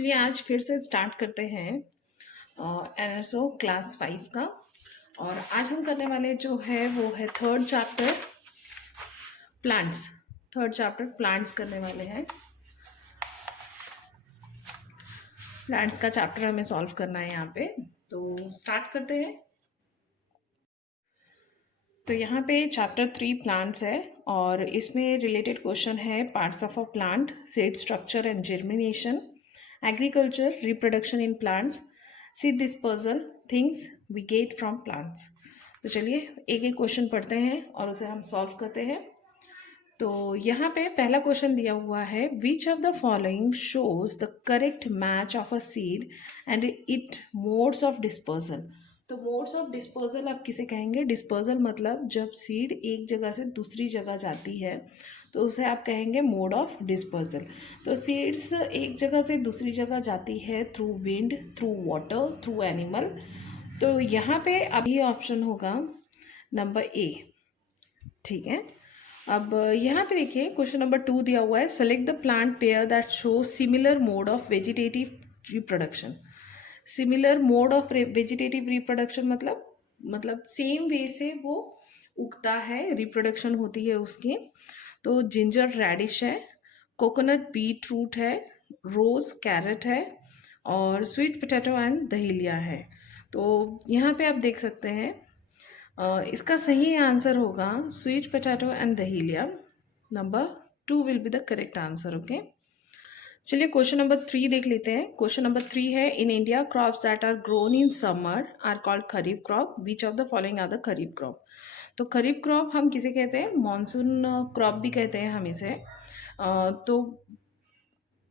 चलिए आज फिर से स्टार्ट करते हैं एनएसओ क्लास 5 का। और आज हम करने वाले जो है वो है third chapter plants. Third chapter plants करने वाले हैं। प्लांट्स का चैप्टर हमें सॉल्व करना है यहाँ पे, तो स्टार्ट करते हैं। तो यहाँ पे चैप्टर 3 प्लांट्स है और इसमें रिलेटेड क्वेश्चन है parts of a plant, seed structure and germination, agriculture, reproduction in plants, seed dispersal, things we get from plants. तो चलिए एक एक क्वेश्चन पढ़ते हैं और उसे हम सॉल्व करते हैं। तो यहाँ पे पहला क्वेश्चन दिया हुआ है, विच of the following shows the correct match of a seed and it modes of dispersal. तो मोड्स ऑफ डिस्पर्सल आप किसे कहेंगे? डिस्पर्सल मतलब जब सीड एक जगह से दूसरी जगह जाती है तो उसे आप कहेंगे मोड ऑफ डिस्पर्सल। तो सीड्स एक जगह से दूसरी जगह जाती है through wind, through water, through animal. तो यहाँ पे अभी ऑप्शन होगा नंबर ए। ठीक है, अब यहाँ पे देखिए क्वेश्चन नंबर 2 दिया हुआ है, select the plant pair that show similar mode of vegetative reproduction. Similar mode of vegetative reproduction मतलब सेम वे से वो उगता है, रिप्रोडक्शन होती है उसकी। तो जिंजर रेडिश है, कोकोनट बीट रूट है, रोज कैरेट है और स्वीट पोटैटो एंड दहीलिया है। तो यहाँ पे आप देख सकते हैं इसका सही आंसर होगा sweet potato and dahlia. Number 2 will be the correct answer. Okay, चलिए क्वेश्चन नंबर 3 देख लेते हैं। क्वेश्चन नंबर 3 है, in India crops that are grown in summer are called kharif crop, which of the following are the kharif crop. तो kharif crop हम किसे कहते हैं? मॉनसून क्रॉप भी कहते हैं हम इसे। तो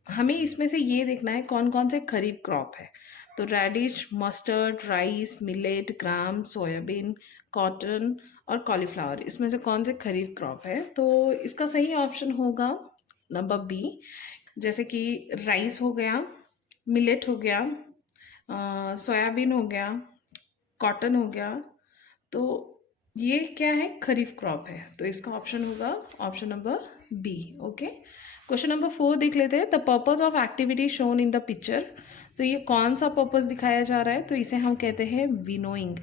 हमें इसमें से ये देखना है कौन कौन से खरीफ क्रॉप है। तो रेडिश, मस्टर्ड, राइस, मिलेट, ग्राम, सोयाबीन, कॉटन और कॉलीफ्लावर, इसमें से कौन से खरीफ क्रॉप है? तो इसका सही ऑप्शन होगा नंबर बी। जैसे कि राइस हो गया, मिलेट हो गया, सोयाबीन हो गया, कॉटन हो गया। तो ये क्या है? खरीफ क्रॉप है। तो इसका ऑप्शन होगा option number B. Okay, question number 4 देख लेते हैं, the purpose of activity shown in the picture. तो ये कौन सा पर्पस दिखाया जा रहा है? तो इसे हम कहते हैं विनोइंग।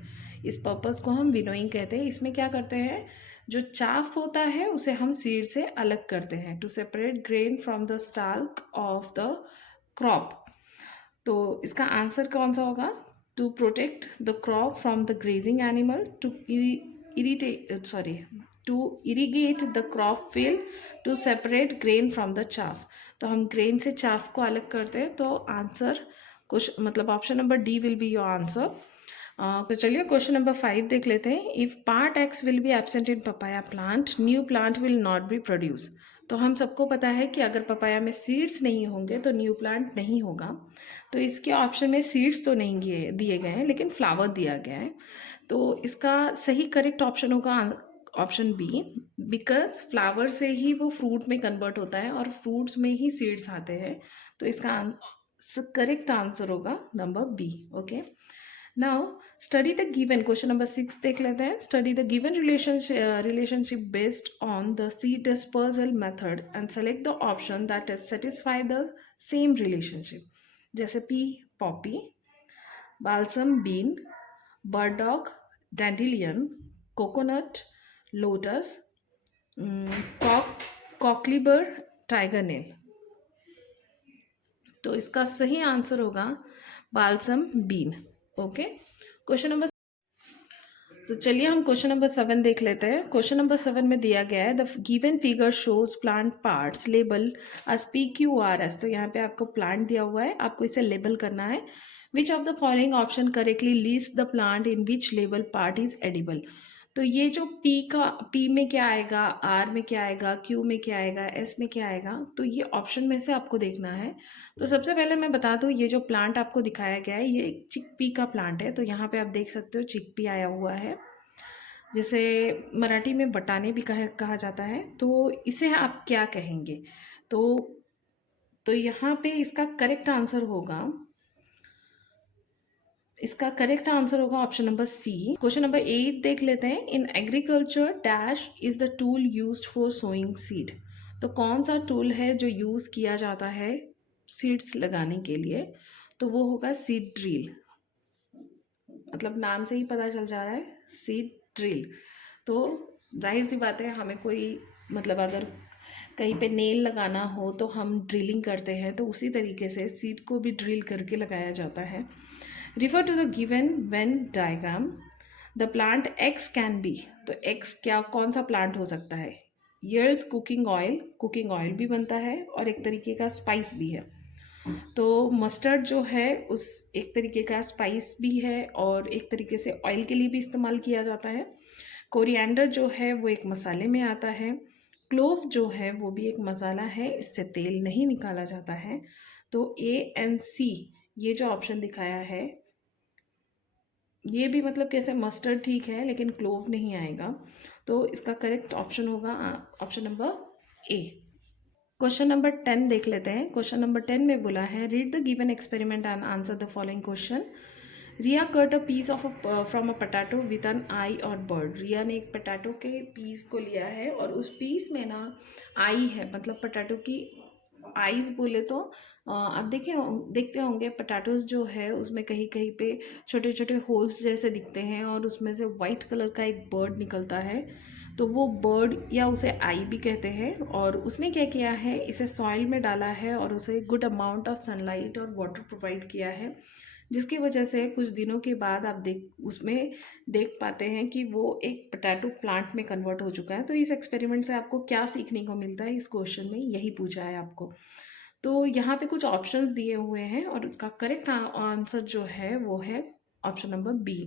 इस पर्पस को हम विनोइंग कहते हैं। इसमें क्या करते हैं, जो चाफ होता है उसे हम सीड से अलग करते हैं, to separate grain from the stalk of the crop. तो इसका आंसर कौन सा होगा? To protect the crop from the grazing animal, to irrigate the crop field, to separate grain from the chaff. तो हम ग्रेन से चाफ को अलग करते हैं। तो आंसर कुछ मतलब option number D will be your answer. तो चलिए क्वेश्चन नंबर 5 देख लेते हैं, if part x will be absent in papaya plant, new plant will not be produce. तो हम सबको पता है कि अगर पपाया में सीड्स नहीं होंगे तो न्यू प्लांट नहीं होगा। तो इसके ऑप्शन में सीड्स तो नहीं दिए गए हैं लेकिन फ्लावर दिया गया है। तो इसका सही करेक्ट ऑप्शन होगा ऑप्शन बी, बिकॉज फ्लावर से ही वो फ्रूट में कन्वर्ट होता है और फ्रूट्स में ही सीड्स आते हैं। तो इसका करेक्ट आंसर होगा number B. Okay, now study the given, question number 6 देख लेते हैं। Study the given relationship based on the seed dispersal method and select the option that satisfy the same relationship. जैसे pea poppy, balsam bean, burdock, dandelion, coconut, lotus, cocklebur, tiger nail. तो इसका सही answer होगा balsam bean. Okay, question number, तो चलिए हम question number 7 देख लेते हैं। क्वेश्चन नंबर 7 में दिया गया है, the given figure shows plant parts label as PQRS। तो यहाँ पे आपको प्लांट दिया हुआ है, आपको इसे लेबल करना है। विच of the following option correctly list the plant in which label part is edible. तो ये जो P में क्या आएगा, R में क्या आएगा, Q में क्या आएगा, S में क्या आएगा, तो ये ऑप्शन में से आपको देखना है। तो सबसे पहले मैं बता दूँ, ये जो प्लांट आपको दिखाया गया है ये चिकपी का प्लांट है। तो यहाँ पे आप देख सकते हो चिकपी आया हुआ है, जिसे मराठी में बटाने भी कहा जाता है। तो इसे आप क्या कहेंगे? तो यहाँ पे इसका करेक्ट आंसर होगा option number C. Question number 8 देख लेते हैं, in agriculture dash is the tool used for sowing seed. तो कौन सा टूल है जो यूज़ किया जाता है सीड्स लगाने के लिए, तो वो होगा सीड ड्रिल। मतलब नाम से ही पता चल जा रहा है, सीड ड्रिल। तो जाहिर सी बात है, हमें कोई मतलब अगर कहीं पे नेल लगाना हो तो हम ड्रिलिंग करते हैं, तो उसी तरीके से सीड को भी ड्रिल करके लगाया जाता है। Refer to the given Venn diagram. The plant X can be, तो एक्स क्या कौन सा प्लांट हो सकता है? यर्ल्स कुकिंग ऑयल भी बनता है और एक तरीके का स्पाइस भी है। तो मस्टर्ड जो है उस एक तरीके का स्पाइस भी है और एक तरीके से ऑयल के लिए भी इस्तेमाल किया जाता है। कोरिएंडर जो है वो एक मसाले में आता है। क्लोव जो है वो भी एक मसाला है, इससे तेल नहीं निकाला जाता है। तो ए एंड सी, ये जो ऑप्शन दिखाया है, ये भी मतलब कैसे, मस्टर्ड ठीक है लेकिन क्लोव नहीं आएगा। तो इसका करेक्ट ऑप्शन होगा option number A. Question number 10 देख लेते हैं। क्वेश्चन नंबर 10 में बोला है, read the given experiment and answer the following question. Riya cut a piece of from a potato with an eye or bud. रिया ने एक पटाटो के पीस को लिया है और उस पीस में ना आई है, मतलब पटाटो की आईज बोले तो आप देखते होंगे पटाटोज जो है उसमें कहीं कहीं पे छोटे छोटे होल्स जैसे दिखते हैं और उसमें से वाइट कलर का एक बर्ड निकलता है। तो वो बर्ड या उसे आई भी कहते हैं। और उसने क्या किया है, इसे सॉइल में डाला है और उसे गुड अमाउंट ऑफ सनलाइट और वाटर प्रोवाइड किया है, जिसकी वजह से कुछ दिनों के बाद आप उसमें देख पाते हैं कि वो एक पोटैटो प्लांट में कन्वर्ट हो चुका है। तो इस एक्सपेरिमेंट से आपको क्या सीखने को मिलता है, इस क्वेश्चन में यही पूछा है आपको। तो यहाँ पे कुछ ऑप्शंस दिए हुए हैं और उसका करेक्ट आंसर जो है वो है ऑप्शन नंबर बी।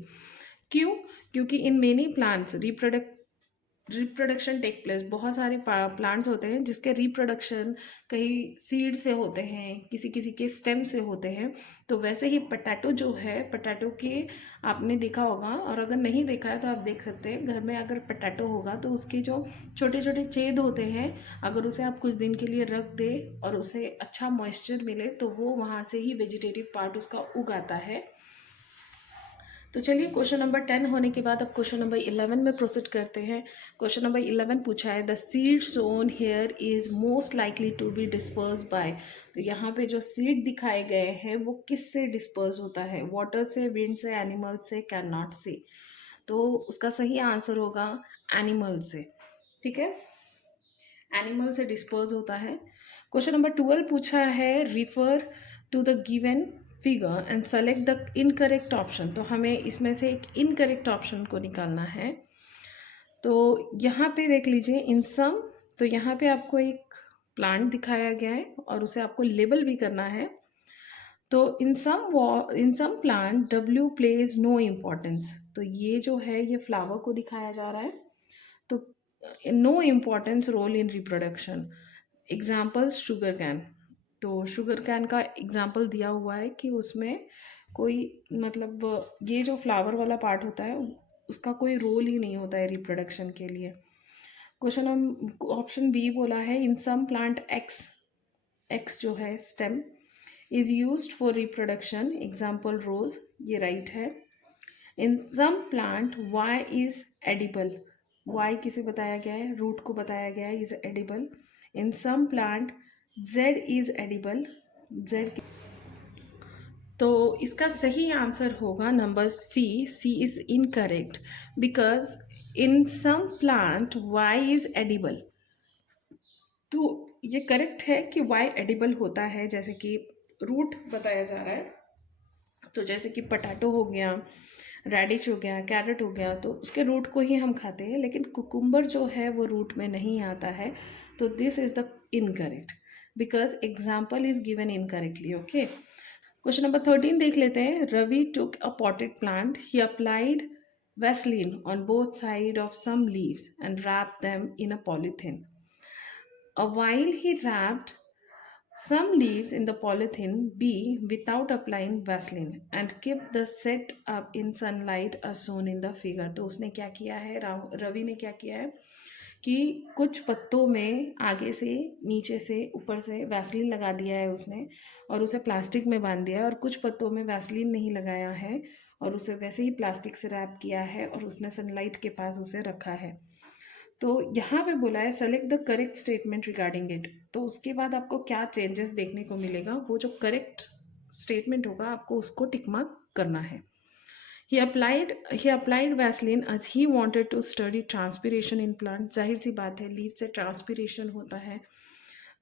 क्यों? क्योंकि in many plants reproduction take place, बहुत सारे प्लांट्स होते हैं जिसके रिप्रोडक्शन कहीं सीड से होते हैं, किसी किसी के स्टेम से होते हैं। तो वैसे ही पटाटो जो है, पटाटो के आपने देखा होगा, और अगर नहीं देखा है तो आप देख सकते हैं, घर में अगर पटाटो होगा तो उसके जो छोटे छोटे छेद होते हैं, अगर उसे आप कुछ दिन के लिए रख दे और उसे अच्छा मॉइस्चर मिले तो वो वहाँ से ही वेजिटेटिव पार्ट उसका उगाता है। तो चलिए, क्वेश्चन नंबर 10 होने के बाद अब क्वेश्चन नंबर 11 में प्रोसीड करते हैं। क्वेश्चन नंबर 11 पूछा है, the seed shown here is most likely to be disperse by. तो यहाँ पे जो सीड दिखाए गए हैं वो किस से डिस्पर्स होता है? वाटर से, विंड से, एनिमल से, कैन नॉट से। तो उसका सही आंसर होगा एनिमल से। ठीक है, एनिमल से डिस्पर्स होता है। क्वेश्चन नंबर 12 पूछा है, refer to the given figure and select the incorrect option. तो हमें इसमें से एक इनकरेक्ट ऑप्शन को निकालना है। तो यहाँ पे देख लीजिए, इन सम, तो यहाँ पे आपको एक प्लांट दिखाया गया है और उसे आपको लेबल भी करना है। तो in some plant W plays no importance. तो ये जो है ये फ्लावर को दिखाया जा रहा है। तो no importance role in reproduction. Example sugar cane. तो शुगर कैन का एग्जाम्पल दिया हुआ है कि उसमें कोई मतलब ये जो फ्लावर वाला पार्ट होता है उसका कोई रोल ही नहीं होता है रिप्रोडक्शन के लिए। क्वेश्चन ऑप्शन बी बोला है, इन सम प्लांट एक्स जो है stem is used for reproduction, example rose, ये राइट है। In some plant Y is edible, Y किसे बताया गया है? रूट को बताया गया है, is edible. In some plant Z is edible, Z. तो इसका सही आंसर होगा number C, C is incorrect, because in some plant Y is edible. तो ये करेक्ट है कि वाई एडिबल होता है, जैसे कि रूट बताया जा रहा है। तो जैसे कि पटाटो हो गया, रेडिश हो गया, कैरेट हो गया, तो उसके रूट को ही हम खाते हैं, लेकिन कुकुम्बर जो है वो रूट में नहीं आता है। तो this is the incorrect, because example is given incorrectly. Okay, question number 13 देख लेते हैं। Ravi took a potted plant, he applied Vaseline on both sides of some leaves and wrapped them in a polythene. While he wrapped some leaves in the polythene B without applying Vaseline and kept the set up in sunlight as shown in the figure. तो उसने क्या किया है, रवि ने क्या किया है कि कुछ पत्तों में आगे से, नीचे से, ऊपर से वैसलीन लगा दिया है उसने और उसे प्लास्टिक में बांध दिया है, और कुछ पत्तों में वैसलीन नहीं लगाया है और उसे वैसे ही प्लास्टिक से रैप किया है और उसने सनलाइट के पास उसे रखा है। तो यहाँ पे बोला है select the correct statement regarding it. तो उसके बाद आपको क्या चेंजेस देखने को मिलेगा, वो जो करेक्ट स्टेटमेंट होगा आपको उसको टिक मार्क करना है। he applied Vaseline as he wanted to study transpiration in plant। जाहिर सी बात है, लीफ से ट्रांसपिरेशन होता है,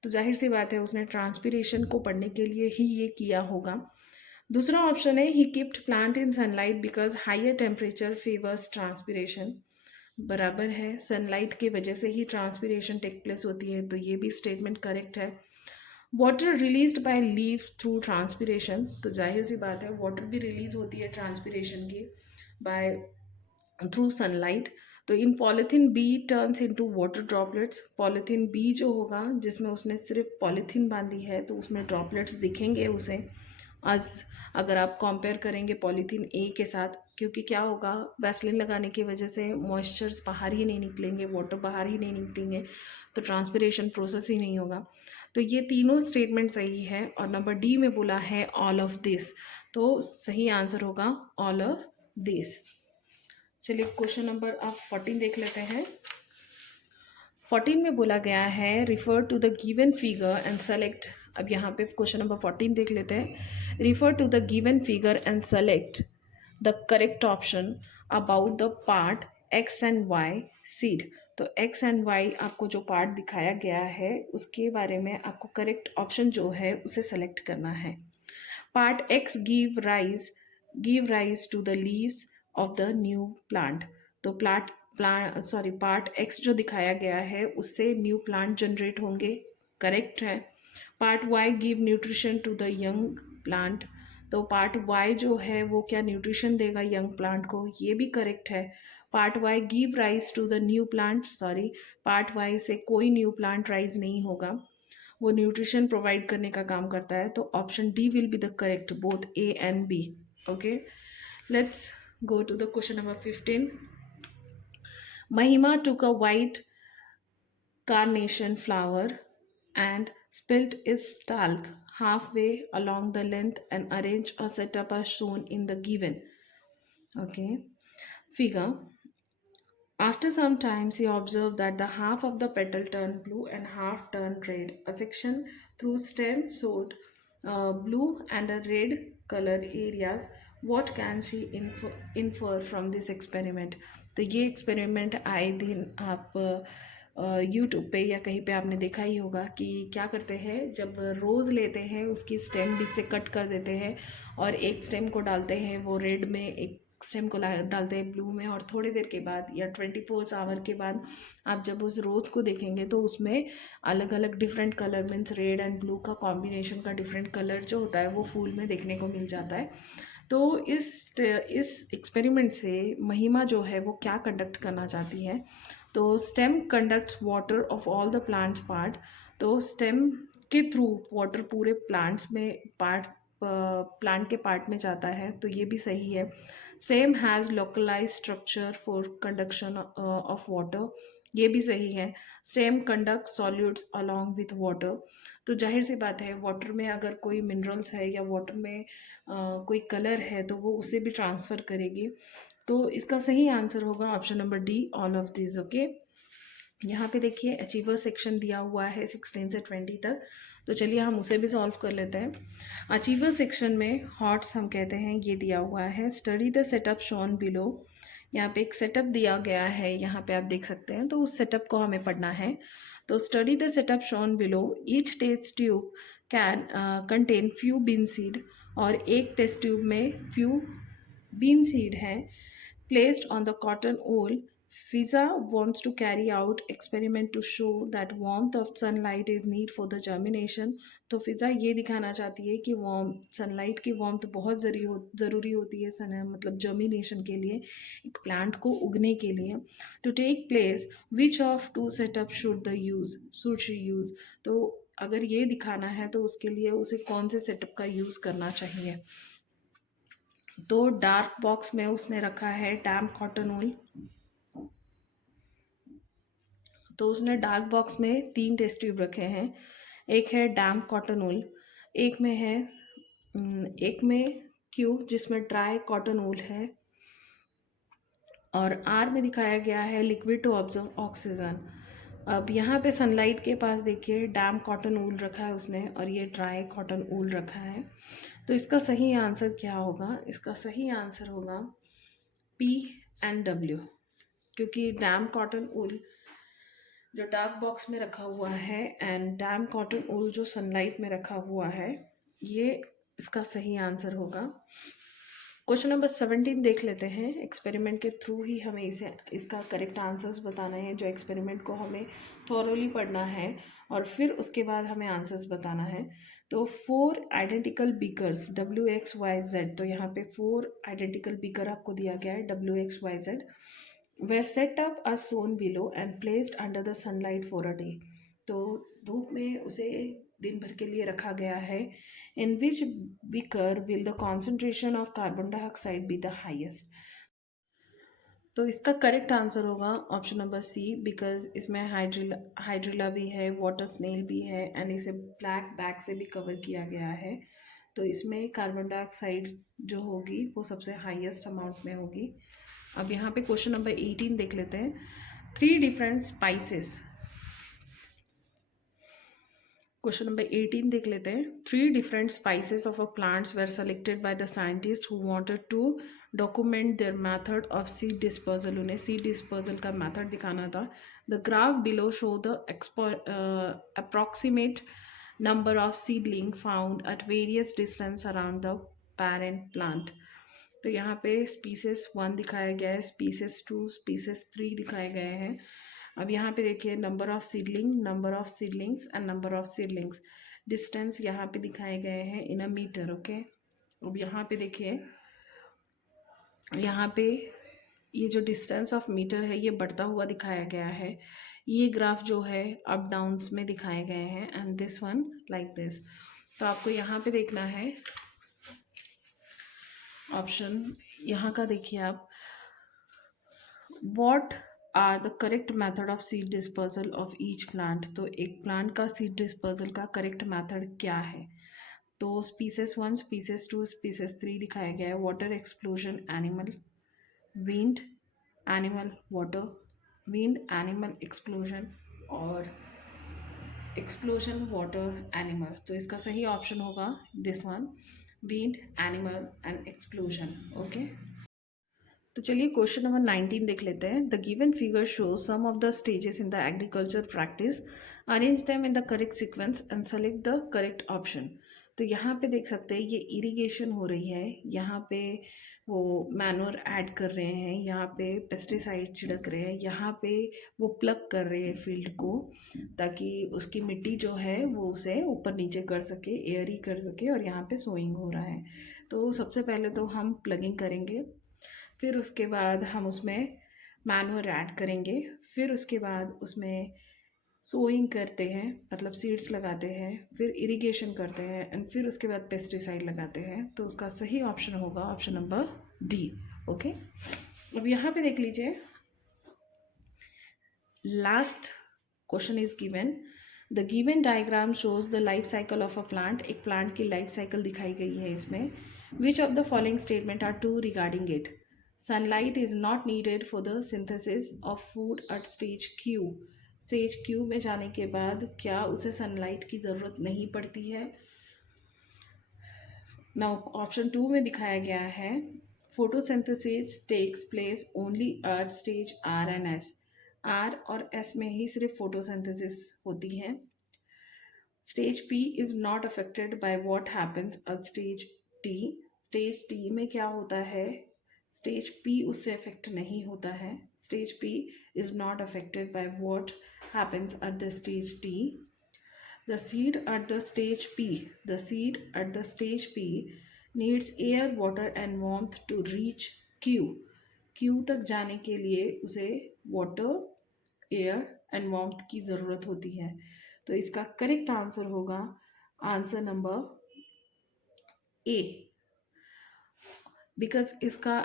तो जाहिर सी बात है उसने ट्रांसपिरेशन को पढ़ने के लिए ही ये किया होगा। दूसरा ऑप्शन है he kept plant in sunlight because higher temperature favours transpiration. बराबर है, सनलाइट के वजह से ही ट्रांसपिरेशन टेक प्लेस होती है, तो ये भी स्टेटमेंट करेक्ट है। Water released by leaf through transpiration, तो जाहिर सी बात है वाटर भी रिलीज होती है ट्रांसपिरेशन की बाय थ्रू सनलाइट। तो in polythene B turns into water droplets. Polythene B जो होगा जिसमें उसने सिर्फ पॉलीथीन बांधी है तो उसमें ड्रॉपलेट्स दिखेंगे उसे। आज अगर आप कंपेयर करेंगे पॉलीथीन ए के साथ, क्योंकि क्या होगा, वैसलिन लगाने की वजह से मॉइस्चर्स बाहर ही नहीं निकलेंगे, वाटर बाहर ही नहीं निकलेंगे, तो ट्रांसपिरेशन प्रोसेस ही नहीं होगा। तो ये तीनों स्टेटमेंट सही है। और नंबर डी में बोला है ऑल ऑफ दिस, तो सही आंसर होगा ऑल ऑफ दिस। चलिए क्वेश्चन नंबर आप 14 देख लेते हैं। 14 में बोला गया है refer to the given figure and select. अब यहाँ पे क्वेश्चन नंबर 14 देख लेते हैं। Refer to the given figure and select the correct option about the part X and Y seed. तो एक्स एंड वाई आपको जो पार्ट दिखाया गया है उसके बारे में आपको करेक्ट ऑप्शन जो है उसे सेलेक्ट करना है। Part X give rise to the leaves of the new plant. तो पार्ट एक्स जो दिखाया गया है उससे न्यू प्लांट जनरेट होंगे, करेक्ट है। Part Y give nutrition to the young plant. तो पार्ट वाई जो है वो क्या न्यूट्रिशन देगा यंग प्लांट को, ये भी करेक्ट है। Part Y give rise to the new plant, part Y से कोई न्यू प्लांट राइज नहीं होगा, वो न्यूट्रिशन प्रोवाइड करने का काम करता है। तो option D will be the correct, both A and B. Okay, let's go to the question number 15. Mahima took a white carnation flower and split its stalk halfway along the length and arranged or set up as shown in the given figure. After some time, she observed that the half of the petal turned blue and half turned red. A section through stem showed blue and a red color areas. What can she infer from this experiment? तो ये experiment आए दिन आप YouTube पे या कहीं पे आपने देखा ही होगा कि क्या करते हैं, जब रोज़ लेते हैं उसकी स्टेम बीच से कट कर देते हैं और एक स्टेम को डालते हैं वो रेड में, एक स्टेम को डालते हैं ब्लू में, और थोड़ी देर के बाद या 24 आवर के बाद आप जब उस रोज़ को देखेंगे तो उसमें अलग अलग different colour means red and blue का कॉम्बिनेशन का डिफरेंट कलर जो होता है वो फूल में देखने को मिल जाता है। तो इस एक्सपेरिमेंट से महिमा जो है वो क्या कंडक्ट करना चाहती है, तो stem conducts water of all the plants part. तो स्टेम के थ्रू वाटर पूरे प्लांट्स में प्लांट के पार्ट में जाता है, तो ये भी सही है। Stem has localise structure for conduction of water, ये भी सही है। Stem conduct solutes along with water. तो जाहिर सी बात है वाटर में अगर कोई मिनरल्स है या वाटर में कोई कलर है तो वो उसे भी ट्रांसफ़र करेगी। तो इसका सही आंसर होगा option number D, all of this. Okay, यहाँ पे देखिए अचीवर सेक्शन दिया हुआ है 16 से 20 तक, तो चलिए हम उसे भी सॉल्व कर लेते हैं। अचीवर सेक्शन में हॉट्स हम कहते हैं ये दिया हुआ है, study the setup shown below. यहाँ पे एक सेटअप दिया गया है, यहाँ पे आप देख सकते हैं, तो उस सेटअप को हमें पढ़ना है। तो study the setup shown below, each test tube can contain few bean seed, और एक टेस्ट ट्यूब में फ्यू बीन सीड है placed on the cotton wool. Fiza wants to carry out experiment to show that warmth of sunlight is need for the germination. तो फिज़ा ये दिखाना चाहती है कि सनलाइट की वार्मथ बहुत ज़रूरी होती है मतलब जर्मिनेशन के लिए, एक प्लांट को उगने के लिए। To take place which of two setup should she use. तो अगर ये दिखाना है तो उसके लिए उसे कौन से सेटअप का यूज़ करना चाहिए। तो डार्क बॉक्स में उसने रखा है डैम्प कॉटन वूल। तो उसने डार्क बॉक्स में 3 टेस्ट ट्यूब रखे हैं, एक है डैम्प कॉटन वूल, एक में क्यूब जिसमें ड्राई कॉटन वूल है, और आर में दिखाया गया है लिक्विड टू ऑब्जर्व ऑक्सीजन। अब यहाँ पे सनलाइट के पास देखिए डैम कॉटन ऊल रखा है उसने और ये ड्राई कॉटन ऊल रखा है। तो इसका सही आंसर क्या होगा? इसका सही आंसर होगा पी एंड डब्ल्यू, क्योंकि डैम कॉटन ऊल जो डार्क बॉक्स में रखा हुआ है एंड डैम कॉटन ऊल जो सनलाइट में रखा हुआ है, ये इसका सही आंसर होगा। क्वेश्चन नंबर 17 देख लेते हैं। एक्सपेरिमेंट के थ्रू ही हमें इसका करेक्ट आंसर्स बताना है। जो एक्सपेरिमेंट को हमें थॉरोली पढ़ना है और फिर उसके बाद हमें आंसर्स बताना है। तो 4 आइडेंटिकल बीकर्स WXYZ, तो यहाँ पे 4 आइडेंटिकल बीकर आपको दिया गया है WXYZ, were set up as shown below and placed under the sunlight for a day। तो धूप में उसे दिन भर के लिए रखा गया है। In which beaker will the concentration of carbon dioxide be the highest? तो इसका करेक्ट आंसर होगा ऑप्शन नंबर सी, बिकॉज इसमें हाइड्रिला भी है, वाटर स्नेल भी है एंड इसे ब्लैक बैग से भी कवर किया गया है। तो इसमें कार्बन डाइऑक्साइड जो होगी वो सबसे हाईएस्ट अमाउंट में होगी। अब यहाँ पे क्वेश्चन नंबर 18 देख लेते हैं। 3 डिफरेंट स्पाइसेस, क्वेश्चन नंबर 18 देख लेते हैं। 3 different species of a plants were selected by the scientist who wanted to document their method of seed dispersal. उन्हें सीड डिस्पर्जल का मेथड दिखाना था। The graph below show the approximate number of seedling found at various distance around the parent plant. तो यहाँ पे species 1 दिखाया गया है, स्पीसीज 2, स्पीसीज 3 दिखाए गए हैं। अब यहाँ पे देखिए number of seedling, number of seedlings and number of seedlings, distance यहाँ पे दिखाए गए हैं इन अ मीटर। ओके, अब यहाँ पे देखिए, यहाँ पे ये जो डिस्टेंस ऑफ मीटर है ये बढ़ता हुआ दिखाया गया है। ये ग्राफ जो है अप डाउन्स में दिखाए गए हैं and this one like this. तो आपको यहाँ पे देखना है ऑप्शन, यहाँ का देखिए आप, what are the correct method of seed dispersal of each plant. तो एक प्लांट का सीड डिस्पर्सल का करेक्ट मैथड क्या है? तो स्पीसीज 1, स्पीसीज 2, स्पीसीज 3 दिखाया गया है। Water explosion animal, wind animal water, wind animal explosion और एक्सप्लोजन वाटर एनिमल। तो इसका सही ऑप्शन होगा this one, wind animal and explosion. Okay, तो चलिए क्वेश्चन नंबर 19 देख लेते हैं। The given figure show some of the stages in the agriculture practice, arrange them in the correct sequence and select the correct option. तो यहाँ पे देख सकते हैं ये इरिगेशन हो रही है, यहाँ पे वो मैन्योर ऐड कर रहे हैं, यहाँ पे पेस्टिसाइड छिड़क रहे हैं, यहाँ पे वो प्लग कर रहे हैं फील्ड को ताकि उसकी मिट्टी जो है वो उसे ऊपर नीचे कर सके, एयर ही कर सके, और यहाँ पे सोइंग हो रहा है। तो सबसे पहले तो हम प्लगिंग करेंगे, फिर उसके बाद हम उसमें मैन्योर ऐड करेंगे, फिर उसके बाद उसमें सोइंग करते हैं, मतलब सीड्स लगाते हैं, फिर इरिगेशन करते हैं एंड फिर उसके बाद पेस्टिसाइड लगाते हैं। तो उसका सही ऑप्शन होगा ऑप्शन नंबर डी। ओके, अब यहाँ पे देख लीजिए, last question is given. The given diagram shows the life cycle of a plant. एक प्लांट की लाइफ साइकिल दिखाई गई है इसमें। Which of the following statement are true regarding it? Sunlight is not needed for the synthesis of food at stage Q. Stage Q में जाने के बाद क्या उसे सनलाइट की ज़रूरत नहीं पड़ती है? नाउ ऑप्शन 2 में दिखाया गया है photosynthesis takes place only at stage R and S. R और एस में ही सिर्फ फोटोसिंथेसिस होती है। Stage P is not affected by what happens at stage T. Stage T में क्या होता है? स्टेज पी उससे अफेक्ट नहीं होता है। Stage P is not affected by what happens at the stage T. The seed at the stage P, the seed at the stage P needs air, water and warmth to reach Q. Q तक जाने के लिए उसे water, air and warmth की ज़रूरत होती है। तो इसका करेक्ट आंसर होगा आंसर नंबर ए, बिकॉज इसका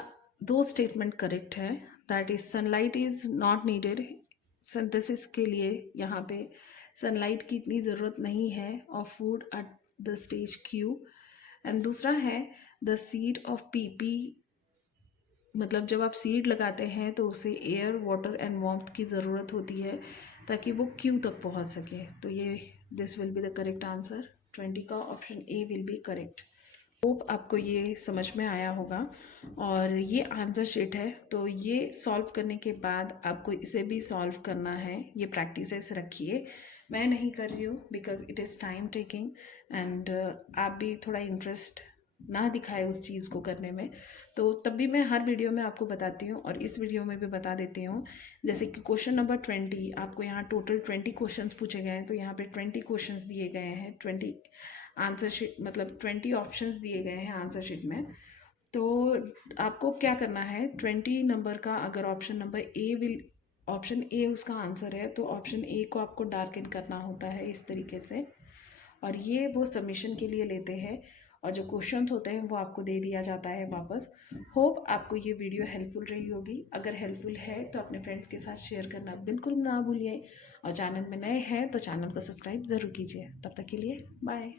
2 स्टेटमेंट करेक्ट है। That is sunlight is not needed, synthesis के लिए यहाँ पे सनलाइट की इतनी ज़रूरत नहीं है of food at the stage Q. And दूसरा है द सीड ऑफ पीपी मतलब जब आप सीड लगाते हैं तो उसे एयर, वाटर एंड वार्मथ की ज़रूरत होती है ताकि वो क्यू तक पहुंच सके। तो ये this will be the correct answer. 20 का option A will be correct. Hope आपको ये समझ में आया होगा। और ये आंसर शीट है, तो ये सॉल्व करने के बाद आपको इसे भी सॉल्व करना है। ये प्रैक्टिसेस रखिए, मैं नहीं कर रही हूँ because it is time taking and आप भी थोड़ा इंटरेस्ट ना दिखाए उस चीज़ को करने में। तो तब भी मैं हर वीडियो में आपको बताती हूँ और इस वीडियो में भी बता देती हूँ। जैसे कि क्वेश्चन नंबर 20, आपको यहाँ टोटल 20 क्वेश्चन पूछे गए हैं, तो यहाँ पे 20 क्वेश्चन दिए गए हैं, 20 आंसर शीट मतलब 20 ऑप्शंस दिए गए हैं आंसर शीट में। तो आपको क्या करना है, 20 नंबर का अगर ऑप्शन ए उसका आंसर है तो ऑप्शन ए को आपको डार्कन करना होता है इस तरीके से। और ये वो सबमिशन के लिए लेते हैं और जो क्वेश्चंस होते हैं वो आपको दे दिया जाता है वापस। होप आपको ये वीडियो हेल्पफुल रही होगी। अगर हेल्पफुल है तो अपने फ्रेंड्स के साथ शेयर करना बिल्कुल ना भूलिए और चैनल में नए हैं तो चैनल को सब्सक्राइब ज़रूर कीजिए। तब तक के लिए बाय।